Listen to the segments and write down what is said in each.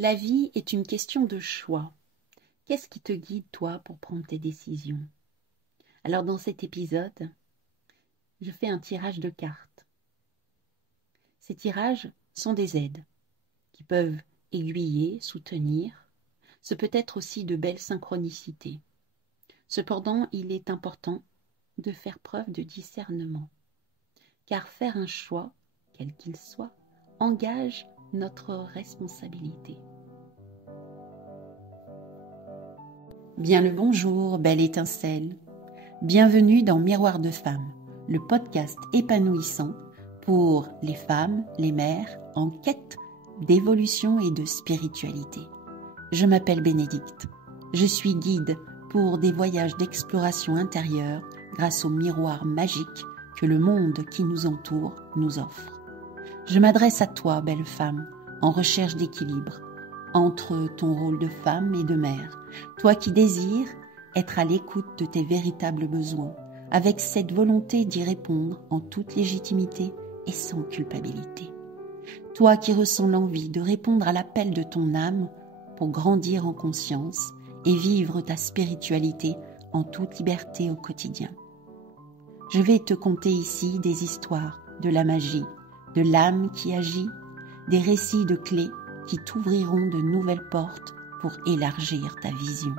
La vie est une question de choix. Qu'est-ce qui te guide, toi, pour prendre tes décisions? Alors, dans cet épisode, je fais un tirage de cartes. Ces tirages sont des aides qui peuvent aiguiller, soutenir. Ce peut être aussi de belles synchronicités. Cependant, il est important de faire preuve de discernement, car faire un choix, quel qu'il soit, engage notre responsabilité. Bien le bonjour, belle étincelle. Bienvenue dans Miroir de Femmes, le podcast épanouissant pour les femmes, les mères en quête d'évolution et de spiritualité. Je m'appelle Bénédicte. Je suis guide pour des voyages d'exploration intérieure grâce au miroir magique que le monde qui nous entoure nous offre. Je m'adresse à toi, belle femme, en recherche d'équilibre entre ton rôle de femme et de mère, toi qui désires être à l'écoute de tes véritables besoins, avec cette volonté d'y répondre en toute légitimité et sans culpabilité. Toi qui ressens l'envie de répondre à l'appel de ton âme pour grandir en conscience et vivre ta spiritualité en toute liberté au quotidien. Je vais te conter ici des histoires de la magie, de l'âme qui agit, des récits de clés qui t'ouvriront de nouvelles portes pour élargir ta vision.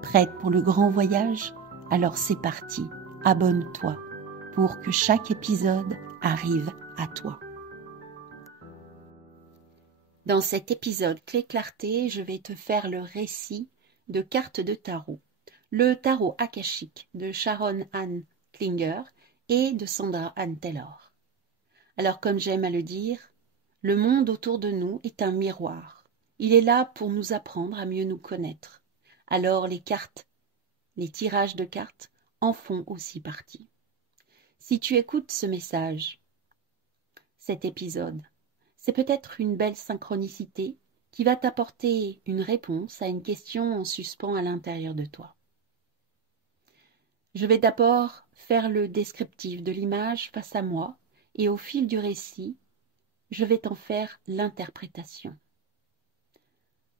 Prête pour le grand voyage? Alors c'est parti, abonne-toi pour que chaque épisode arrive à toi. Dans cet épisode Clé-Clarté, je vais te faire le récit de cartes de tarot. Le tarot akashique de Sharon Ann Klinger et de Sandra Ann Taylor. Alors comme j'aime à le dire, le monde autour de nous est un miroir. Il est là pour nous apprendre à mieux nous connaître. Alors les cartes, les tirages de cartes en font aussi partie. Si tu écoutes ce message, cet épisode, c'est peut-être une belle synchronicité qui va t'apporter une réponse à une question en suspens à l'intérieur de toi. Je vais d'abord faire le descriptif de l'image face à moi et au fil du récit, je vais t'en faire l'interprétation.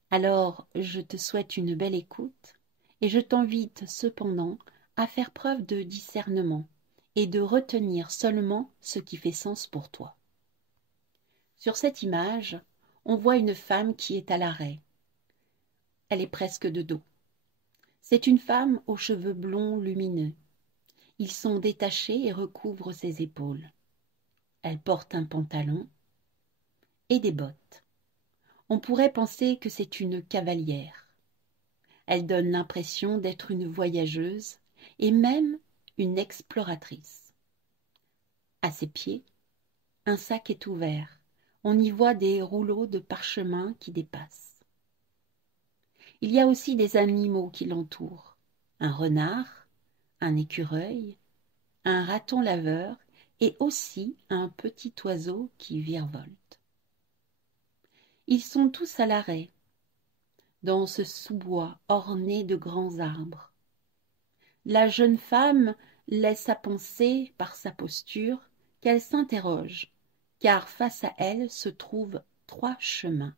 Alors, je te souhaite une belle écoute et je t'invite cependant à faire preuve de discernement et de retenir seulement ce qui fait sens pour toi. Sur cette image, on voit une femme qui est à l'arrêt. Elle est presque de dos. C'est une femme aux cheveux blonds lumineux. Ils sont détachés et recouvrent ses épaules. Elle porte un pantalon et des bottes. On pourrait penser que c'est une cavalière. Elle donne l'impression d'être une voyageuse et même une exploratrice. À ses pieds, un sac est ouvert. On y voit des rouleaux de parchemin qui dépassent. Il y a aussi des animaux qui l'entourent. Un renard, un écureuil, un raton laveur et aussi un petit oiseau qui virevolte. Ils sont tous à l'arrêt, dans ce sous-bois orné de grands arbres. La jeune femme laisse à penser, par sa posture, qu'elle s'interroge, car face à elle se trouvent 3 chemins.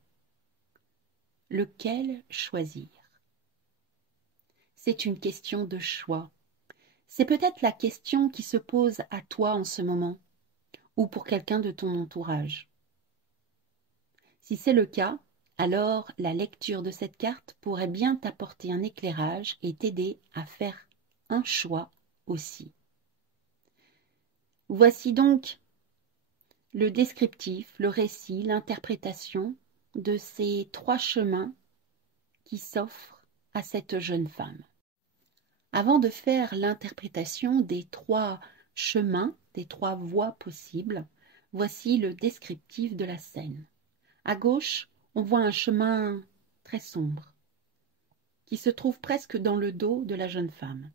Lequel choisir? C'est une question de choix. C'est peut-être la question qui se pose à toi en ce moment, ou pour quelqu'un de ton entourage. Si c'est le cas, alors la lecture de cette carte pourrait bien t'apporter un éclairage et t'aider à faire un choix aussi. Voici donc le descriptif, le récit, l'interprétation de ces 3 chemins qui s'offrent à cette jeune femme. Avant de faire l'interprétation des 3 chemins, des 3 voies possibles, voici le descriptif de la scène. À gauche, on voit un chemin très sombre qui se trouve presque dans le dos de la jeune femme.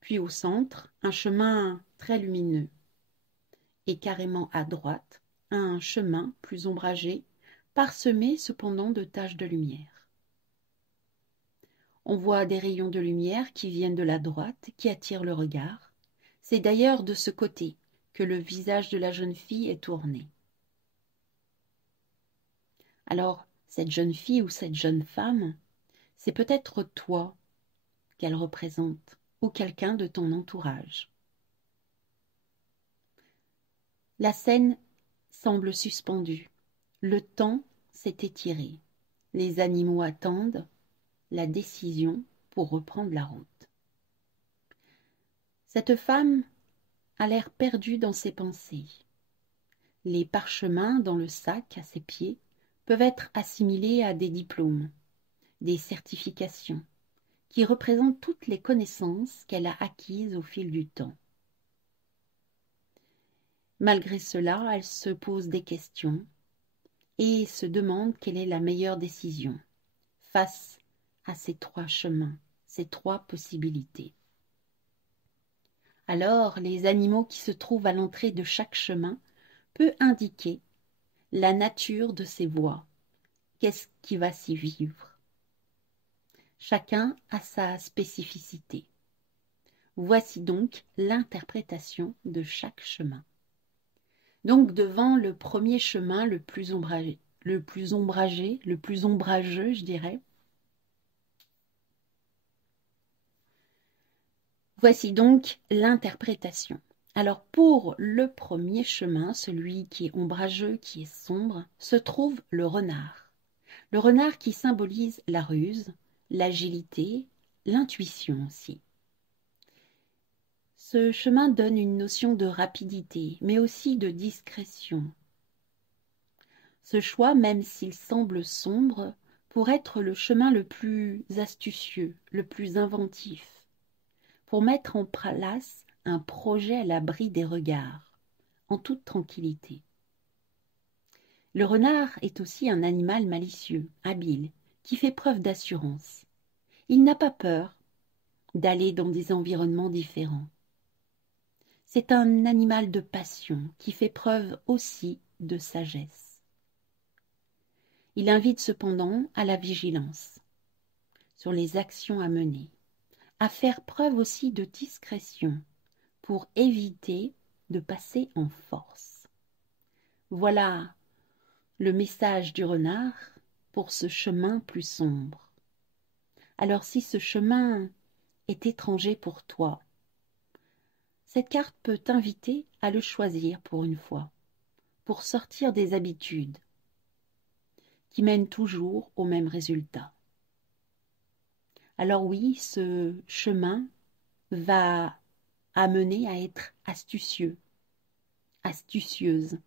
Puis au centre, un chemin très lumineux. Et carrément à droite, un chemin plus ombragé, parsemé cependant de taches de lumière. On voit des rayons de lumière qui viennent de la droite, qui attirent le regard. C'est d'ailleurs de ce côté que le visage de la jeune fille est tourné. Alors, cette jeune fille ou cette jeune femme, c'est peut-être toi qu'elle représente ou quelqu'un de ton entourage. La scène semble suspendue. Le temps s'est étiré. Les animaux attendent la décision pour reprendre la route. Cette femme a l'air perdue dans ses pensées. Les parchemins dans le sac à ses pieds peuvent être assimilés à des diplômes, des certifications, qui représentent toutes les connaissances qu'elle a acquises au fil du temps. Malgré cela, elle se pose des questions et se demande quelle est la meilleure décision face à ces trois chemins, ces trois possibilités. Alors, les animaux qui se trouvent à l'entrée de chaque chemin peuvent indiquer la nature de ces voies. Qu'est-ce qui va s'y vivre? Chacun a sa spécificité. Voici donc l'interprétation de chaque chemin. Donc devant le premier chemin le plus ombragé, le plus ombrageux, je dirais, voici donc l'interprétation. Alors pour le premier chemin, celui qui est ombrageux, qui est sombre, se trouve le renard. Le renard qui symbolise la ruse, l'agilité, l'intuition aussi. Ce chemin donne une notion de rapidité, mais aussi de discrétion. Ce choix, même s'il semble sombre, pourrait être le chemin le plus astucieux, le plus inventif, pour mettre en place un projet à l'abri des regards, en toute tranquillité. Le renard est aussi un animal malicieux, habile, qui fait preuve d'assurance. Il n'a pas peur d'aller dans des environnements différents. C'est un animal de passion qui fait preuve aussi de sagesse. Il invite cependant à la vigilance sur les actions à mener, à faire preuve aussi de discrétion pour éviter de passer en force. Voilà le message du renard pour ce chemin plus sombre. Alors si ce chemin est étranger pour toi, cette carte peut t'inviter à le choisir pour une fois, pour sortir des habitudes qui mènent toujours au même résultat. Alors oui, ce chemin va amener à être astucieux, astucieuse,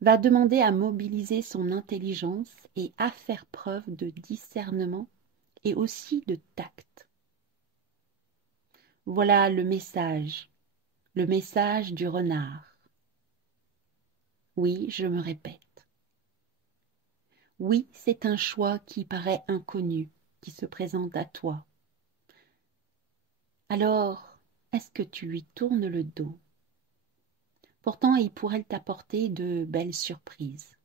va demander à mobiliser son intelligence et à faire preuve de discernement et aussi de tact. Voilà le message du renard. Oui, je me répète. Oui, c'est un choix qui paraît inconnu, qui se présente à toi. Alors, est-ce que tu lui tournes le dos? Pourtant, il pourrait t'apporter de belles surprises.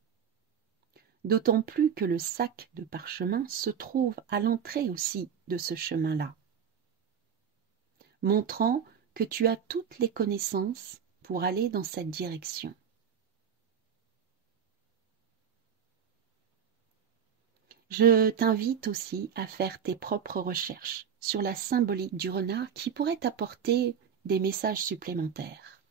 D'autant plus que le sac de parchemin se trouve à l'entrée aussi de ce chemin-là, montrant que tu as toutes les connaissances pour aller dans cette direction. Je t'invite aussi à faire tes propres recherches sur la symbolique du renard qui pourrait t'apporter des messages supplémentaires.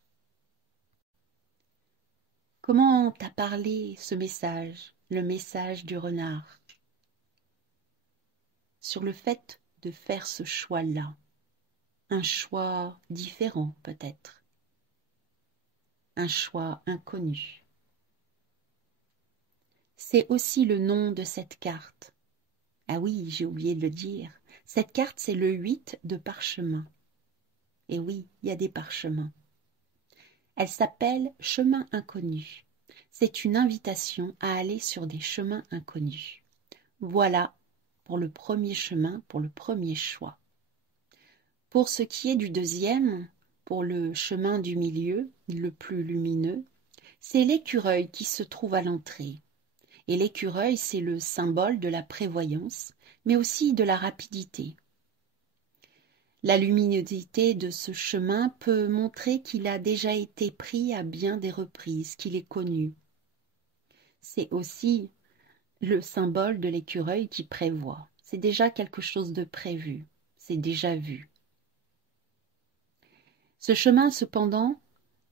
Comment t'a parlé ce message, le message du renard, sur le fait de faire ce choix-là, un choix différent peut-être, un choix inconnu. C'est aussi le nom de cette carte. Ah oui, j'ai oublié de le dire. Cette carte, c'est le 8 de parchemin. Et oui, il y a des parchemins. Elle s'appelle Chemin inconnu. C'est une invitation à aller sur des chemins inconnus. Voilà pour le premier chemin, pour le premier choix. Pour ce qui est du deuxième, pour le chemin du milieu, le plus lumineux, c'est l'écureuil qui se trouve à l'entrée. Et l'écureuil, c'est le symbole de la prévoyance, mais aussi de la rapidité. La luminosité de ce chemin peut montrer qu'il a déjà été pris à bien des reprises, qu'il est connu. C'est aussi le symbole de l'écureuil qui prévoit. C'est déjà quelque chose de prévu, c'est déjà vu. Ce chemin, cependant,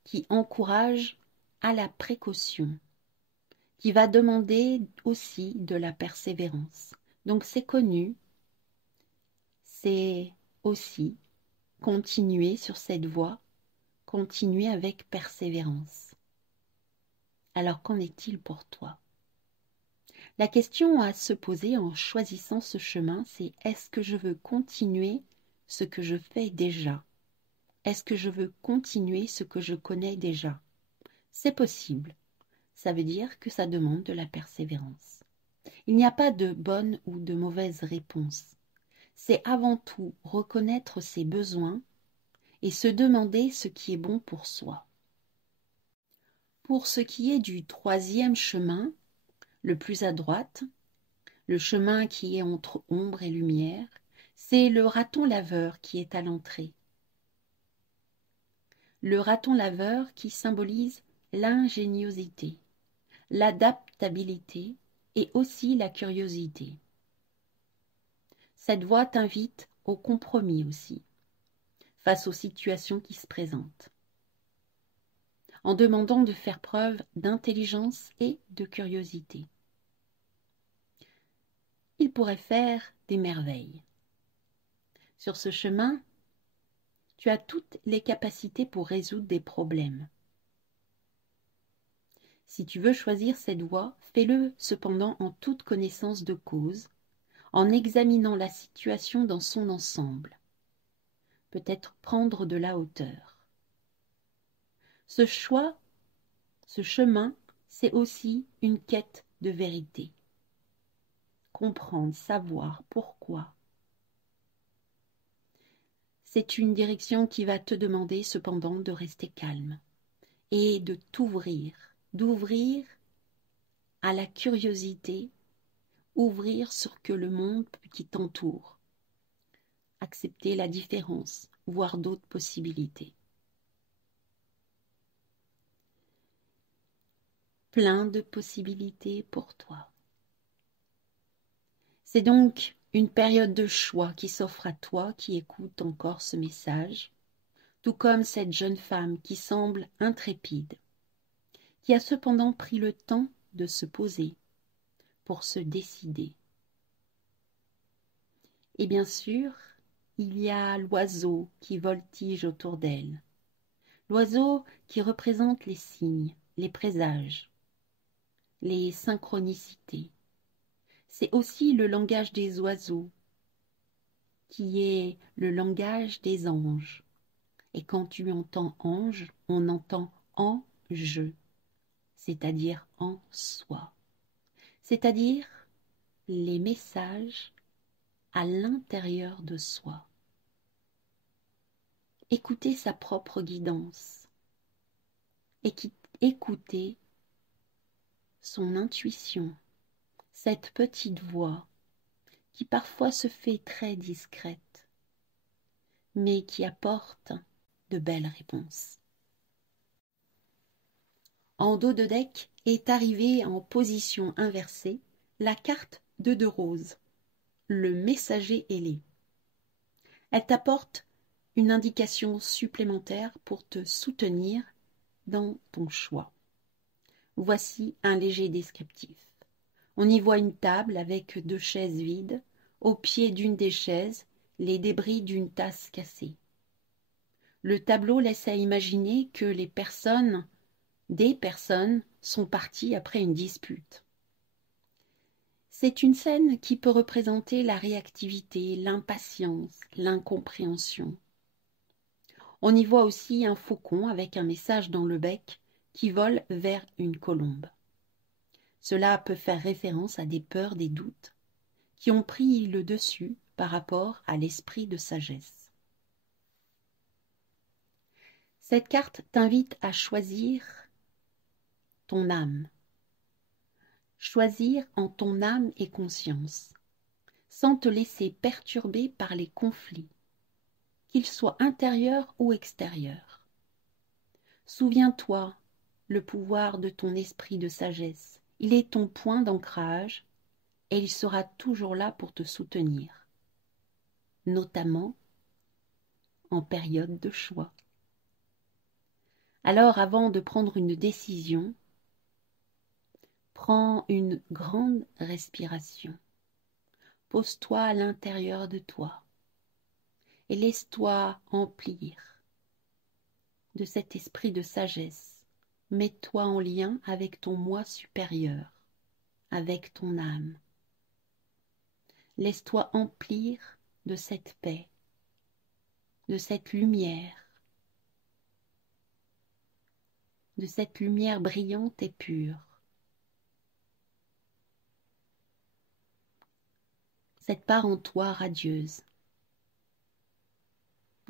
qui encourage à la précaution, qui va demander aussi de la persévérance. Donc c'est connu, c'est aussi continuer sur cette voie, continuer avec persévérance. Alors qu'en est-il pour toi? La question à se poser en choisissant ce chemin, c'est est-ce que je veux continuer ce que je fais déjà? Est-ce que je veux continuer ce que je connais déjà? C'est possible. Ça veut dire que ça demande de la persévérance. Il n'y a pas de bonne ou de mauvaise réponse. C'est avant tout reconnaître ses besoins et se demander ce qui est bon pour soi. Pour ce qui est du troisième chemin, le plus à droite, le chemin qui est entre ombre et lumière, c'est le raton laveur qui est à l'entrée. Le raton laveur qui symbolise l'ingéniosité, l'adaptabilité et aussi la curiosité. Cette voie t'invite au compromis aussi, face aux situations qui se présentent, en demandant de faire preuve d'intelligence et de curiosité. Il pourrait faire des merveilles. Sur ce chemin, tu as toutes les capacités pour résoudre des problèmes. Si tu veux choisir cette voie, fais-le cependant en toute connaissance de cause, en examinant la situation dans son ensemble. Peut-être prendre de la hauteur. Ce choix, ce chemin, c'est aussi une quête de vérité. Comprendre, savoir pourquoi. C'est une direction qui va te demander cependant de rester calme et de t'ouvrir, d'ouvrir à la curiosité, ouvrir sur que le monde qui t'entoure, accepter la différence, voir d'autres possibilités. Plein de possibilités pour toi. C'est donc une période de choix qui s'offre à toi qui écoute encore ce message, tout comme cette jeune femme qui semble intrépide, qui a cependant pris le temps de se poser pour se décider. Et bien sûr, il y a l'oiseau qui voltige autour d'elle, l'oiseau qui représente les signes, les présages, les synchronicités. C'est aussi le langage des oiseaux, qui est le langage des anges. Et quand tu entends ange, on entend en je, c'est-à-dire en soi, c'est-à-dire les messages à l'intérieur de soi. Écouter sa propre guidance, écouter son intuition, cette petite voix qui parfois se fait très discrète, mais qui apporte de belles réponses. En dos de deck est arrivée en position inversée la carte de 2 roses, le messager ailé. Elle t'apporte une indication supplémentaire pour te soutenir dans ton choix. Voici un léger descriptif. On y voit une table avec 2 chaises vides, au pied d'une des chaises, les débris d'une tasse cassée. Le tableau laisse à imaginer que des personnes sont parties après une dispute. C'est une scène qui peut représenter la réactivité, l'impatience, l'incompréhension. On y voit aussi un faucon avec un message dans le bec qui vole vers une colombe. Cela peut faire référence à des peurs, des doutes, qui ont pris le dessus par rapport à l'esprit de sagesse. Cette carte t'invite à choisir ton âme. Choisir en ton âme et conscience, sans te laisser perturber par les conflits, qu'ils soient intérieurs ou extérieurs. Souviens-toi le pouvoir de ton esprit de sagesse. Il est ton point d'ancrage et il sera toujours là pour te soutenir, notamment en période de choix. Alors, avant de prendre une décision, prends une grande respiration. Pose-toi à l'intérieur de toi et laisse-toi emplir de cet esprit de sagesse. Mets-toi en lien avec ton moi supérieur, avec ton âme. Laisse-toi emplir de cette paix, de cette lumière brillante et pure. Cette part en toi radieuse.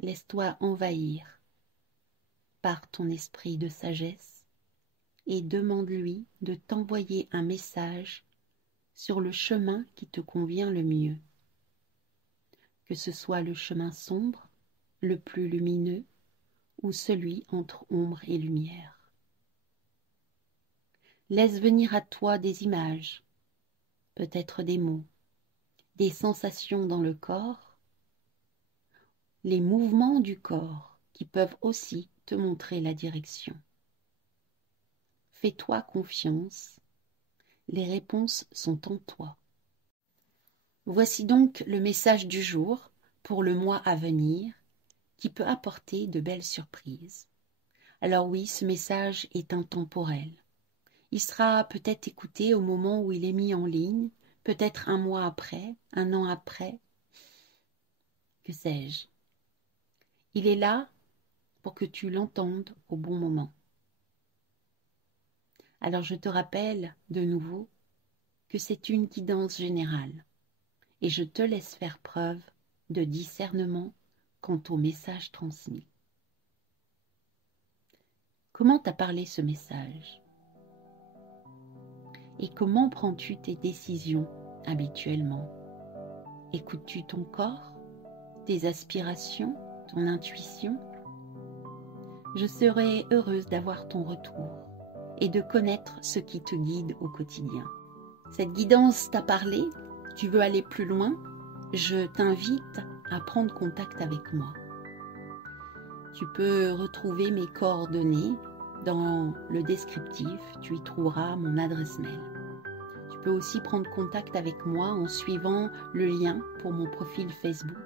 Laisse-toi envahir par ton esprit de sagesse et demande-lui de t'envoyer un message sur le chemin qui te convient le mieux. Que ce soit le chemin sombre, le plus lumineux, ou celui entre ombre et lumière. Laisse venir à toi des images, peut-être des mots, des sensations dans le corps, les mouvements du corps qui peuvent aussi te montrer la direction. Fais-toi confiance, les réponses sont en toi. Voici donc le message du jour pour le mois à venir qui peut apporter de belles surprises. Alors oui, ce message est intemporel. Il sera peut-être écouté au moment où il est mis en ligne, peut-être un mois après, un an après, que sais-je. Il est là pour que tu l'entendes au bon moment. Alors je te rappelle de nouveau que c'est une guidance générale et je te laisse faire preuve de discernement quant au message transmis. Comment t'a parlé ce message? Et comment prends-tu tes décisions habituellement? Écoutes-tu ton corps, tes aspirations, ton intuition? Je serais heureuse d'avoir ton retour et de connaître ce qui te guide au quotidien. Cette guidance t'a parlé? Tu veux aller plus loin? Je t'invite à prendre contact avec moi. Tu peux retrouver mes coordonnées dans le descriptif, tu y trouveras mon adresse mail. Tu peux aussi prendre contact avec moi en suivant le lien pour mon profil Facebook.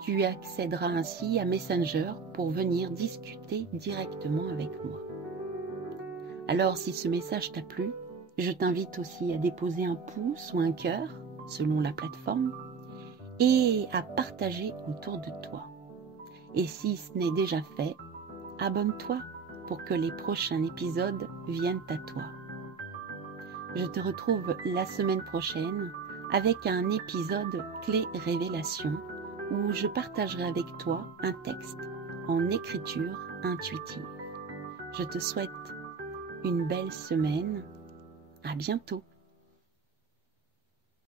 Tu accéderas ainsi à Messenger pour venir discuter directement avec moi. Alors si ce message t'a plu, je t'invite aussi à déposer un pouce ou un cœur selon la plateforme et à partager autour de toi. Et si ce n'est déjà fait, abonne-toi pour que les prochains épisodes viennent à toi. Je te retrouve la semaine prochaine avec un épisode clé révélation où je partagerai avec toi un texte en écriture intuitive. Je te souhaite une belle semaine. À bientôt.